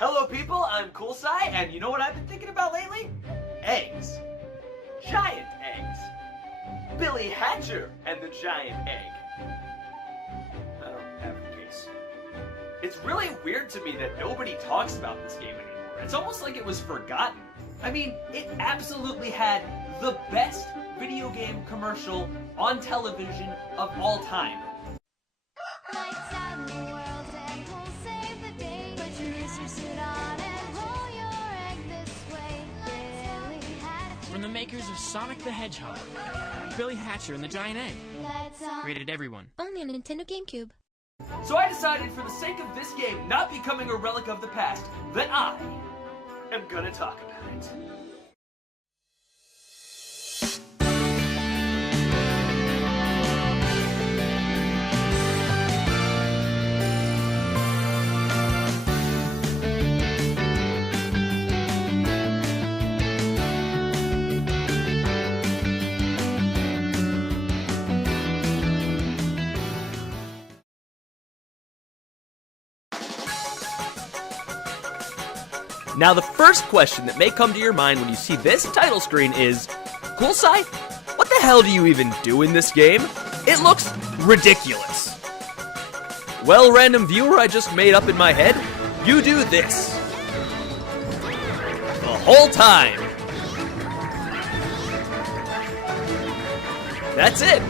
Hello people, I'm Coolsye, and you know what I've been thinking about lately? Eggs. Giant eggs. Billy Hatcher and the giant egg. I don't have a case. It's really weird to me that nobody talks about this game anymore. It's almost like it was forgotten. I mean, it absolutely had the best video game commercial on television of all time. Lights out in the world and we'll save the day. Put your rooster suit on and roll your egg this way. Billy Hatcher. From the makers of Sonic the Hedgehog, Billy Hatcher and the Giant Egg. Lights on. Rated everyone. Only on Nintendo GameCube. So I decided, for the sake of this game not becoming a relic of the past, that I am gonna talk about it. Now, the first question that may come to your mind when you see this title screen is, Coolsye, what the hell do you even do in this game? It looks ridiculous. Well, random viewer I just made up in my head, you do this. The whole time. That's it.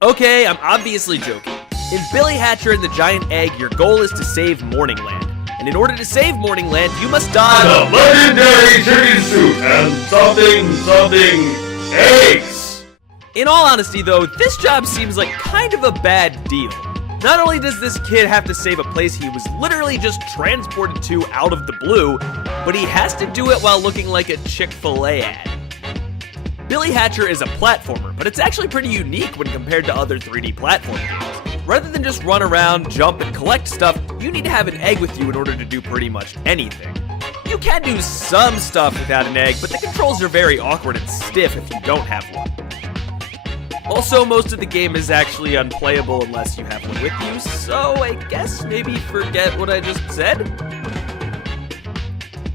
Okay, I'm obviously joking. In Billy Hatcher and the Giant Egg, your goal is to save Morningland. And in order to save Morningland, you must dodge the legendary chicken soup and something eggs! In all honesty though, this job seems like kind of a bad deal. Not only does this kid have to save a place he was literally just transported to out of the blue, but he has to do it while looking like a Chick-fil-A ad. Billy Hatcher is a platformer, but it's actually pretty unique when compared to other 3D platform games. Rather than just run around, jump, and collect stuff, you need to have an egg with you in order to do pretty much anything. You can do some stuff without an egg, but the controls are very awkward and stiff if you don't have one. Also, most of the game is actually unplayable unless you have one with you, so I guess maybe forget what I just said?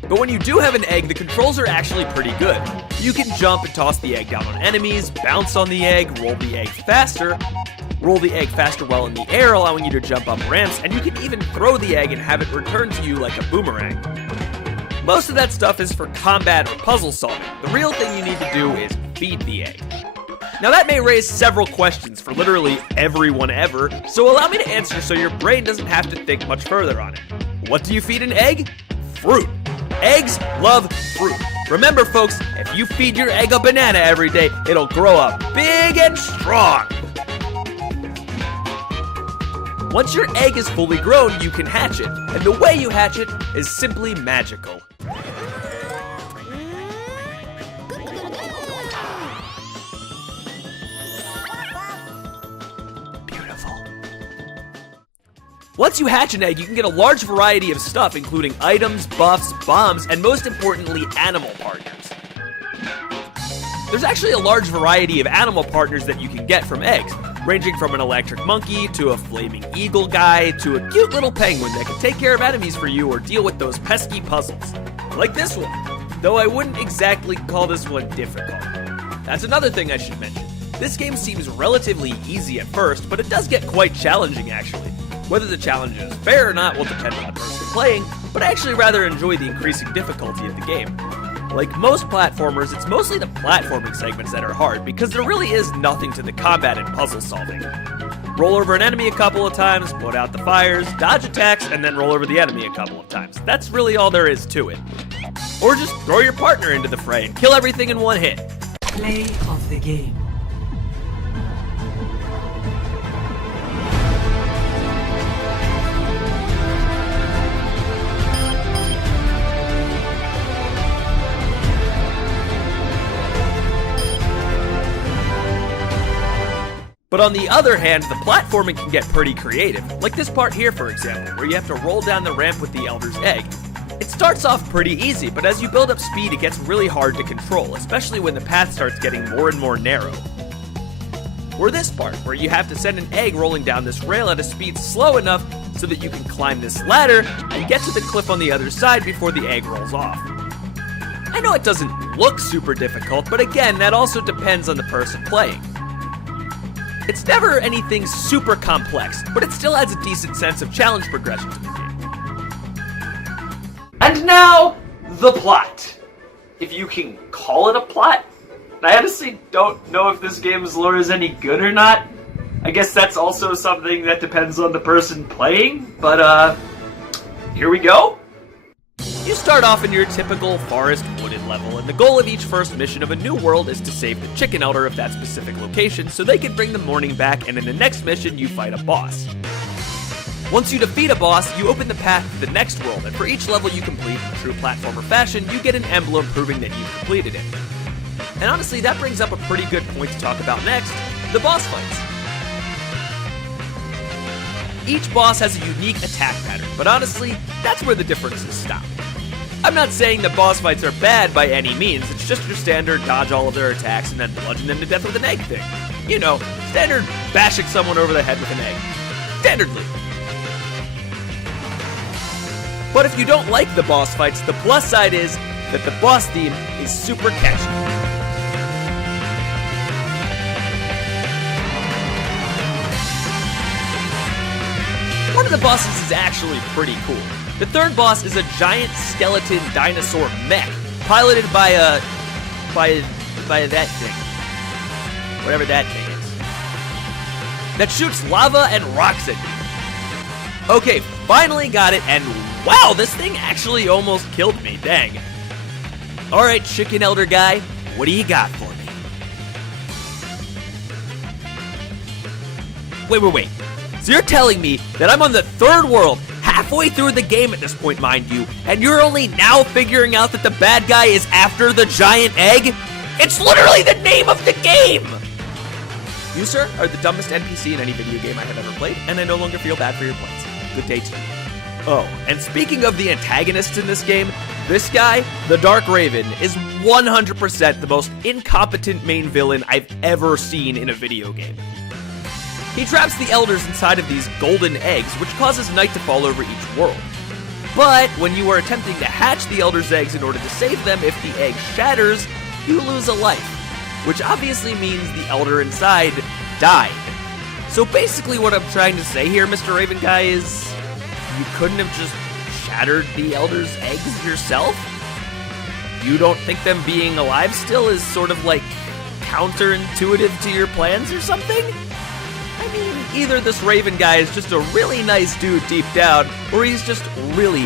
But when you do have an egg, the controls are actually pretty good. You can jump and toss the egg down on enemies, bounce on the egg, roll the egg faster while in the air, allowing you to jump up ramps, and you can even throw the egg and have it return to you like a boomerang. Most of that stuff is for combat or puzzle solving. The real thing you need to do is feed the egg. Now that may raise several questions for literally everyone ever, so allow me to answer so your brain doesn't have to think much further on it. What do you feed an egg? Fruit. Eggs love fruit. Remember folks, if you feed your egg a banana every day, it'll grow up big and strong. Once your egg is fully grown, you can hatch it, and the way you hatch it is simply magical. Beautiful. Once you hatch an egg, you can get a large variety of stuff, including items, buffs, bombs, and most importantly, animal partners. There's actually a large variety of animal partners that you can get from eggs, ranging from an electric monkey, to a flaming eagle guy, to a cute little penguin that can take care of enemies for you or deal with those pesky puzzles. Like this one, though I wouldn't exactly call this one difficult. That's another thing I should mention. This game seems relatively easy at first, but it does get quite challenging actually. Whether the challenge is fair or not will depend on the person playing, but I actually rather enjoy the increasing difficulty of the game. Like most platformers, it's mostly the platforming segments that are hard, because there really is nothing to the combat and puzzle solving. Roll over an enemy a couple of times, put out the fires, dodge attacks, and then roll over the enemy a couple of times. That's really all there is to it. Or just throw your partner into the fray and kill everything in one hit. Play of the game. But on the other hand, the platforming can get pretty creative, like this part here for example, where you have to roll down the ramp with the Elder's Egg. It starts off pretty easy, but as you build up speed it gets really hard to control, especially when the path starts getting more and more narrow. Or this part, where you have to send an egg rolling down this rail at a speed slow enough so that you can climb this ladder and get to the cliff on the other side before the egg rolls off. I know it doesn't look super difficult, but again, that also depends on the person playing. It's never anything super complex, but it still adds a decent sense of challenge progression to the game. And now, the plot. If you can call it a plot. I honestly don't know if this game's lore is any good or not. I guess that's also something that depends on the person playing, but here we go. You start off in your typical forest wooded level, and the goal of each first mission of a new world is to save the chicken elder of that specific location so they can bring the morning back, and in the next mission you fight a boss. Once you defeat a boss, you open the path to the next world, and for each level you complete in true platformer fashion, you get an emblem proving that you've completed it. And honestly, that brings up a pretty good point to talk about next, the boss fights. Each boss has a unique attack pattern, but honestly, that's where the differences stop. I'm not saying that boss fights are bad by any means, it's just your standard dodge all of their attacks and then bludgeon them to death with an egg thing. You know, standard bashing someone over the head with an egg. Standardly. But if you don't like the boss fights, the plus side is that the boss theme is super catchy. One of the bosses is actually pretty cool. The third boss is a giant skeleton dinosaur mech, piloted by that thing. Whatever that thing is. That shoots lava and rocks at you. Okay, finally got it, and wow, this thing actually almost killed me, dang. Alright, chicken elder guy, what do you got for me? Wait. So you're telling me that I'm on the third world, halfway through the game at this point, mind you, and you're only now figuring out that the bad guy is after the giant egg? It's literally the name of the game! You, sir, are the dumbest NPC in any video game I have ever played, and I no longer feel bad for your points. Good day to you. Oh, and speaking of the antagonists in this game, this guy, the Dark Raven, is 100% the most incompetent main villain I've ever seen in a video game. He traps the elders inside of these golden eggs, which causes night to fall over each world. But when you are attempting to hatch the elders' eggs in order to save them, if the egg shatters, you lose a life, which obviously means the elder inside died. So basically what I'm trying to say here, Mr. Raven Guy, is you couldn't have just shattered the elders' eggs yourself? You don't think them being alive still is sort of like counterintuitive to your plans or something? I mean, either this Raven guy is just a really nice dude deep down, or he's just really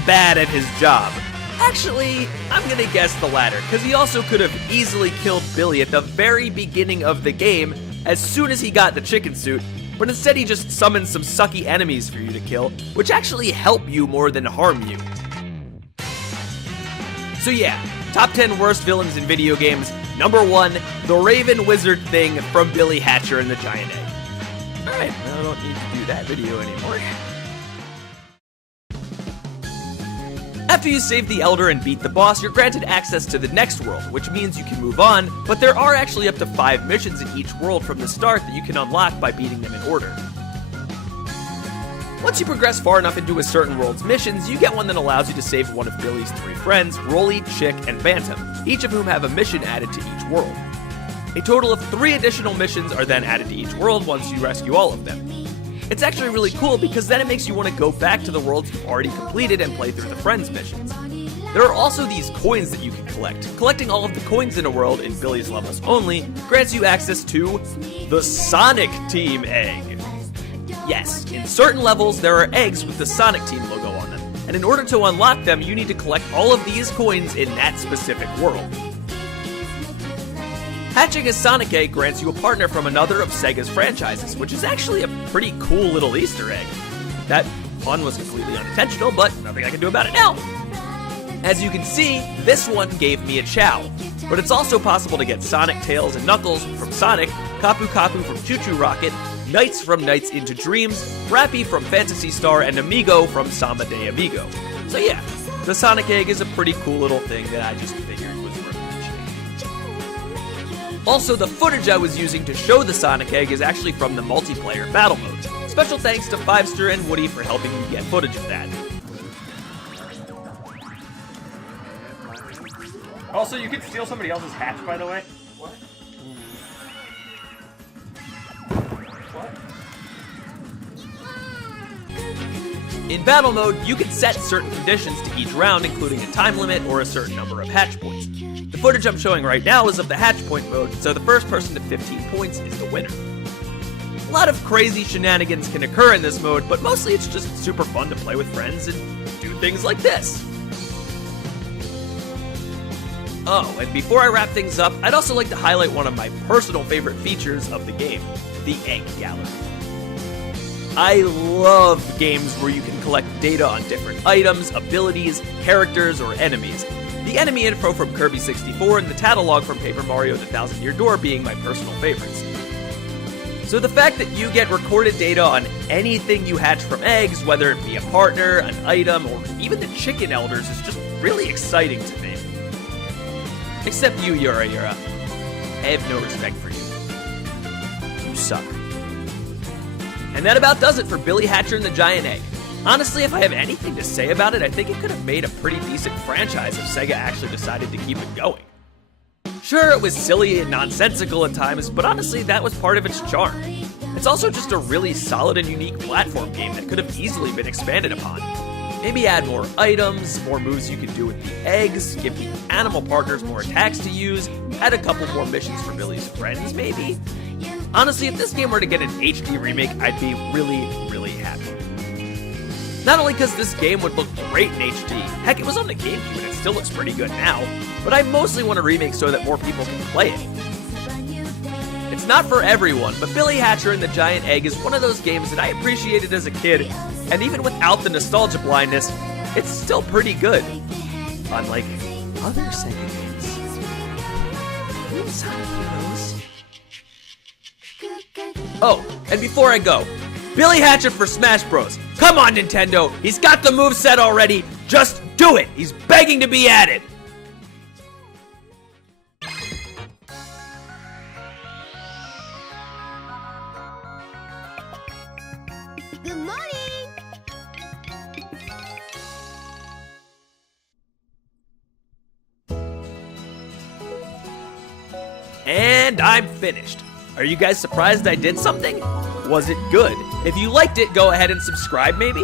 bad at his job. Actually, I'm gonna guess the latter, because he also could have easily killed Billy at the very beginning of the game as soon as he got the chicken suit, but instead he just summoned some sucky enemies for you to kill, which actually help you more than harm you. So yeah, top 10 worst villains in video games. Number 1, the Raven Wizard thing from Billy Hatcher and the Giant Egg. Alright, I don't need to do that video anymore. After you save the Elder and beat the boss, you're granted access to the next world, which means you can move on, but there are actually up to 5 missions in each world from the start that you can unlock by beating them in order. Once you progress far enough into a certain world's missions, you get one that allows you to save one of Billy's 3 friends, Rolly, Chick, and Bantam, each of whom have a mission added to each world. A total of 3 additional missions are then added to each world once you rescue all of them. It's actually really cool because then it makes you want to go back to the worlds you've already completed and play through the friends missions. There are also these coins that you can collect. Collecting all of the coins in a world, in Billy's levels only, grants you access to the Sonic Team Egg. Yes, in certain levels there are eggs with the Sonic Team logo on them, and in order to unlock them you need to collect all of these coins in that specific world. Hatching a Sonic Egg grants you a partner from another of Sega's franchises, which is actually a pretty cool little Easter egg. That pun was completely unintentional, but nothing I can do about it now. As you can see, this one gave me a Chow, but it's also possible to get Sonic, Tails, and Knuckles from Sonic, Kapu Kapu from Choo Choo Rocket, Knights from Nights into Dreams, Rappy from Phantasy Star, and Amigo from Samba de Amigo. So yeah, the Sonic Egg is a pretty cool little thing that I just figured was worth mentioning. Also, the footage I was using to show the Sonic egg is actually from the multiplayer battle mode. Special thanks to Fivester and Woody for helping me get footage of that. Also, you can steal somebody else's hatch, by the way. What? In battle mode, you can set certain conditions to each round, including a time limit or a certain number of hatch points. The footage I'm showing right now is of the hatch point mode, so the first person to 15 points is the winner. A lot of crazy shenanigans can occur in this mode, but mostly it's just super fun to play with friends and do things like this. Oh, and before I wrap things up, I'd also like to highlight one of my personal favorite features of the game, the Egg Gallery. I love games where you can collect data on different items, abilities, characters, or enemies. The enemy info from Kirby 64 and the catalog from Paper Mario The Thousand Year Door being my personal favorites. So the fact that you get recorded data on anything you hatch from eggs, whether it be a partner, an item, or even the chicken elders, is just really exciting to me. Except you, Yura. I have no respect for you. You suck. And that about does it for Billy Hatcher and the Giant Egg. Honestly, if I have anything to say about it, I think it could have made a pretty decent franchise if Sega actually decided to keep it going. Sure, it was silly and nonsensical at times, but honestly, that was part of its charm. It's also just a really solid and unique platform game that could have easily been expanded upon. Maybe add more items, more moves you can do with the eggs, give the animal partners more attacks to use, add a couple more missions for Billy's friends, maybe? Honestly, if this game were to get an HD remake, I'd be really, really happy. Not only because this game would look great in HD, heck, it was on the GameCube and it still looks pretty good now, but I mostly want a remake so that more people can play it. It's not for everyone, but Billy Hatcher and the Giant Egg is one of those games that I appreciated as a kid, and even without the nostalgia blindness, it's still pretty good. Unlike other Sega games. Sonic Heroes. Oh, and before I go, Billy Hatcher for Smash Bros. Come on, Nintendo! He's got the moveset already! Just do it! He's begging to be added! Good morning! And I'm finished. Are you guys surprised I did something? Was it good? If you liked it, go ahead and subscribe maybe?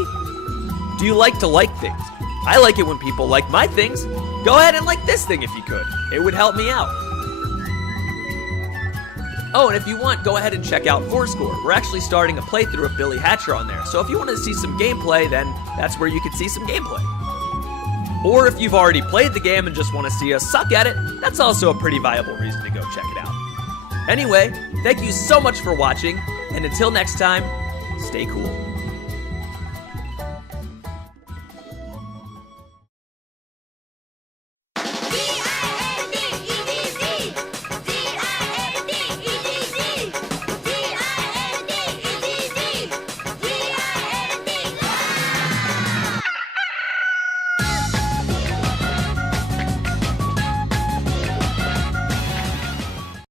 Do you like to like things? I like it when people like my things. Go ahead and like this thing if you could. It would help me out. Oh, and if you want, go ahead and check out Fourscore. We're actually starting a playthrough of Billy Hatcher on there, so if you want to see some gameplay, then that's where you can see some gameplay. Or if you've already played the game and just want to see us suck at it, that's also a pretty viable reason to go check it out. Anyway, thank you so much for watching, and until next time, stay cool.